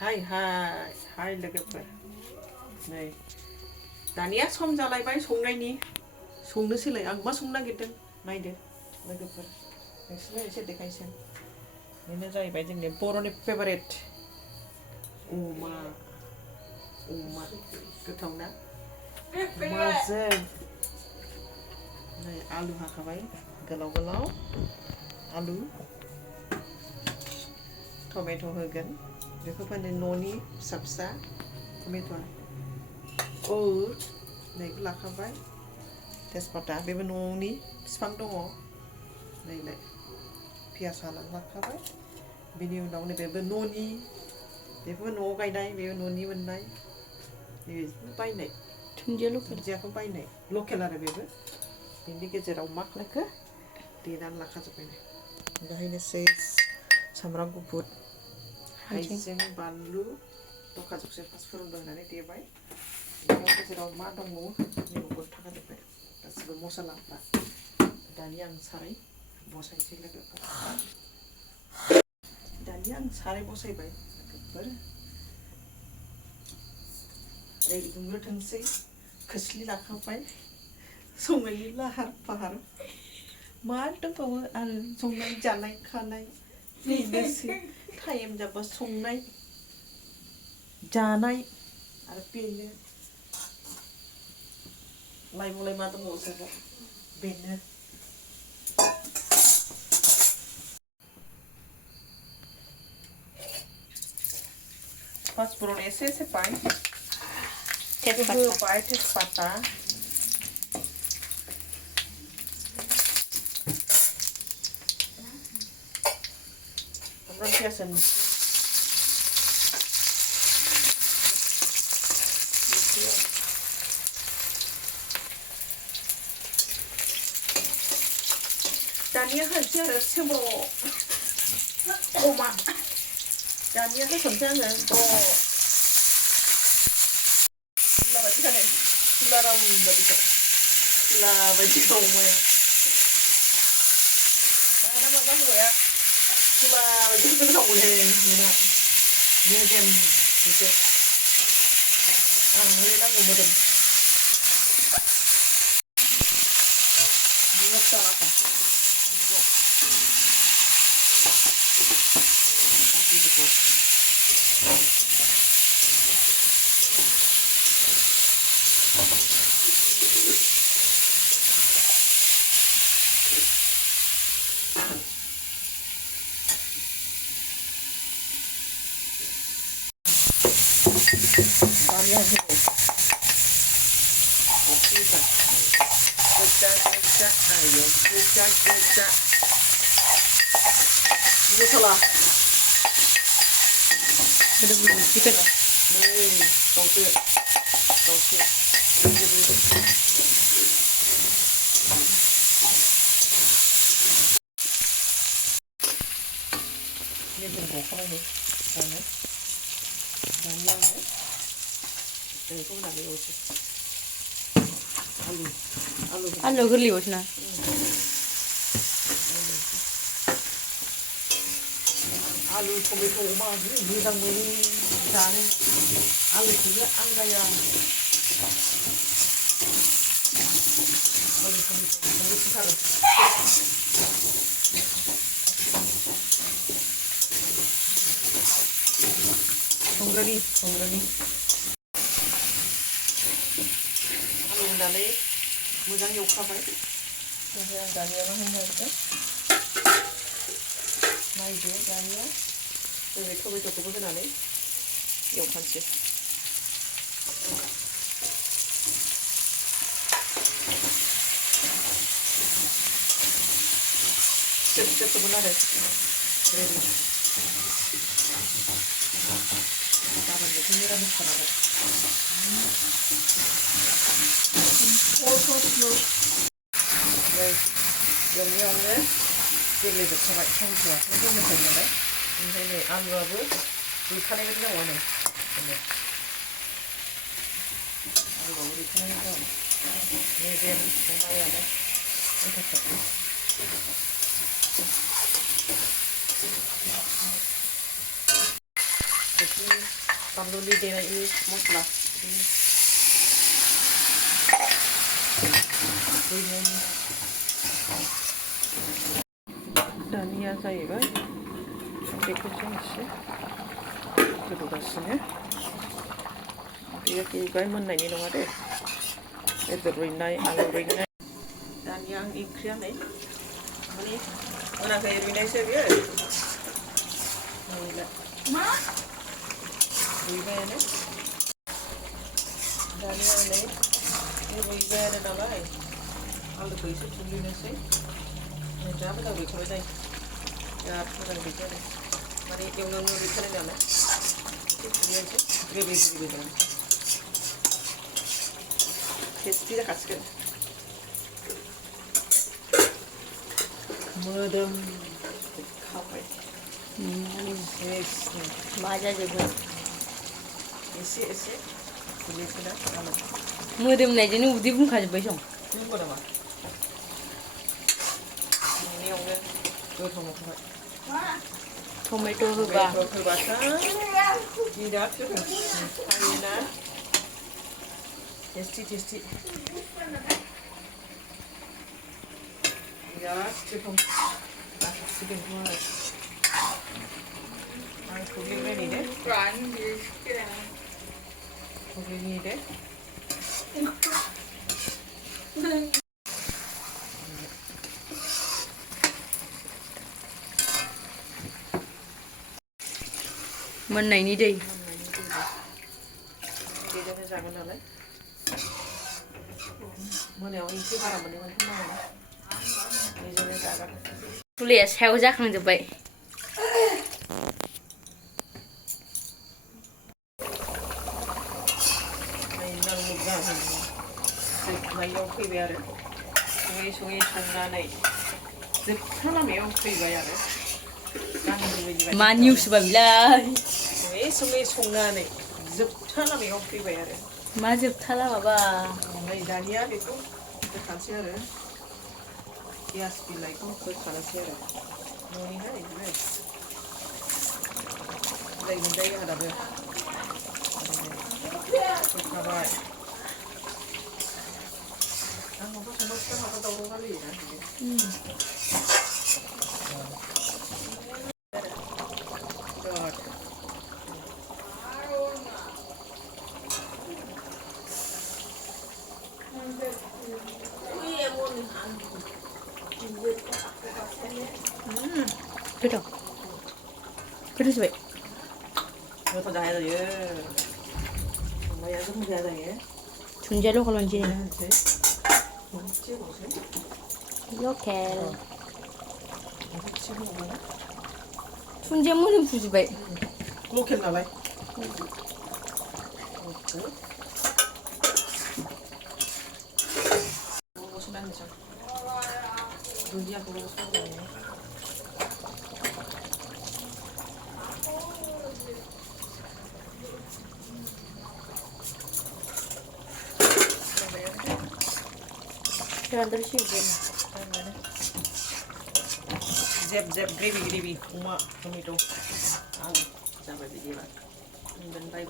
हाय लोगोफोर नै दानिया सम जालायबाय संनायनि संनोसैलाय आं मा संनो नागिरदों नायदो लोगोफोर नोंसोरनो एसे देखायसै बेनो जाहैबाय जोंनि बर'नि फेभारेट अमा गोथाव ना अमाजों नै आलु हाखाबाय गोलाव गोलाव आलु टमेट' होगोन बेफोरबायदि न'नि फिसा फिसा टमेट'आ नैखौ लाखाबाय तेजपाता बेबो न'नि बिफां दङ नैलाय पियास हानानै लाखाबाय बेनि उनाव नैबेबो न'नि बेफोरबो न'आव गायनाय बेबो न'नि मोननाय बेबो बायनाय दुन्दियाखौ बायनाय लकेल आरो बेबो बेनि गेजेराव मा खालायखो देनानै लाखाजोब्बाय बेहायनोसै सामब्राम गुफुर हाइजें बानलु दखाजोबसै फासफोरन होनानै देबाय बेनि गेजेराव मा दंबावो नैबेखौ थाखाजोब्बाय गासिबो मस्लाफ्रा दानिया आं साराय बसायनोसै लोगोफोर दानिया आं साराय बसायबाय लोगोफोर ओरै दुंग्रोथोंसै खोस्लि लाखाबाय संनायनि लाहार फाहार मा दंबावो आरो संनाय जानाय खानाय बेनोसै टाइम जाबा संनाय जानाय आरो बेनो लाइबावलाय मा दंबावो बेनो पाँचफोरन एसे होबाय होबाय तेजपाता सामब्राम पियास दानिया होनोसै आरो सोमब्र' अमा दानिया होसनसै आङो सिला बायदि खानो सिलाराम बायदिखौ सिला बायदि अमाया दाना माबा हौवाया सिला बायदि गोथाव मोनो मोना मेजेम एसे आं हले नांगौ मोदोम जालाखा गोजा मसला चिकेन नै गावसो मेजेम गावखाबाय जानो दानिया आङो बेखौ होनानै एवसै आलु गोरलैयावसो ना आलु टमेट' अमा मोजां मोनो जानो आलुखौनो आंगाया आलु टमेट' संनोसैथारो संग्रानि आलु होनानै मोजां एवखाबाय ओमफ्राय आं दानिया मा होनो नागिरदों नायदो दानिया नैबे टमेट'खौबो होनानै एवखानोसै सिदोबमोन आरो रेडि गाबोन बेखौ निरामिस खानांगोन नै एवनायावनो गेब्लेजोबखाबाय टमेट'आथ' गेब्लेखायो नालाय ओमफ्राय नै आलुआबो रुइखानाय बायदि जाबाय आलुआबो रुइखानाय बायदि जाबाय मेजेम अमायानो गोथावथार संख्रि बानलुनि देनायनि मस्ला दानिया जाहैबाय बेखौ जों एसे गोदौगासिनो बेयो गैबाय मोननायनि नङा दे बेदर रुइनाय आलु रुइनाय दानिया आं ओंख्रिया नै माने मोनाखै रुइनायसो बेयो रुइबायानो दानिया नै रुइबायानो नालाय आलुखौ एसे थुग्लिनोसै जा मोजां रुइखाबाय जायो बिराद मोजां रुइखायो आरो माने एवनायावनो रुइखानाय नालाय थुग्लिनोसै ग्रेभि जागोन टेस्टि जाखासिगोन मोदोम खाबाय मा जाजोबगोन एसे एसे थुग्लिनोसै ना आलु मोदोमनायजोंनो उदै बुंखाजोब्बाय सं नंगौ नामा संनायावनो गोथाव मोनखाबाय टमेट' होबा होबाथाय बिराद गोथाव थायोना टेस्टि बिराद गोथाव जासिगोनथ' आरो आं थुग्लिबाय नै दे मोननायनि दै बेजोंनो जागोन नालाय मोनायाव एसे बारा मोनोमोन बेजोंनो जागोन फुलिया सायाव जाखांजोब्बाय जोबनायाव फैबाय आरो सङै संनानै जोबथा लामायाव फैबाय आरो मा निउसबा बिलाय सङै संनानै जोबथा लामायाव फैबाय आरो मा जोबथा लामाबा नै दानिया बेखौ होखानोसै आरो पियास बिलाइखौ होखानोसै आरो न'निहाय बिलाइ मोनजायो आंहा दाबो होखाबाय आं माबा संबा सिगां माबा दावराव जालायोना गोथाव जाबाय गोथाव जाया जायो संनाया गोथाव जाया जायो दुन्दिया लकेल दुन्दिया मोदोमफ्रुजोब्बाय लकेल नालाय दुन्दियाखौबो संनानै जेब ग्रेभि अमा टमेट' आलु जाबाय बिदिबा बाय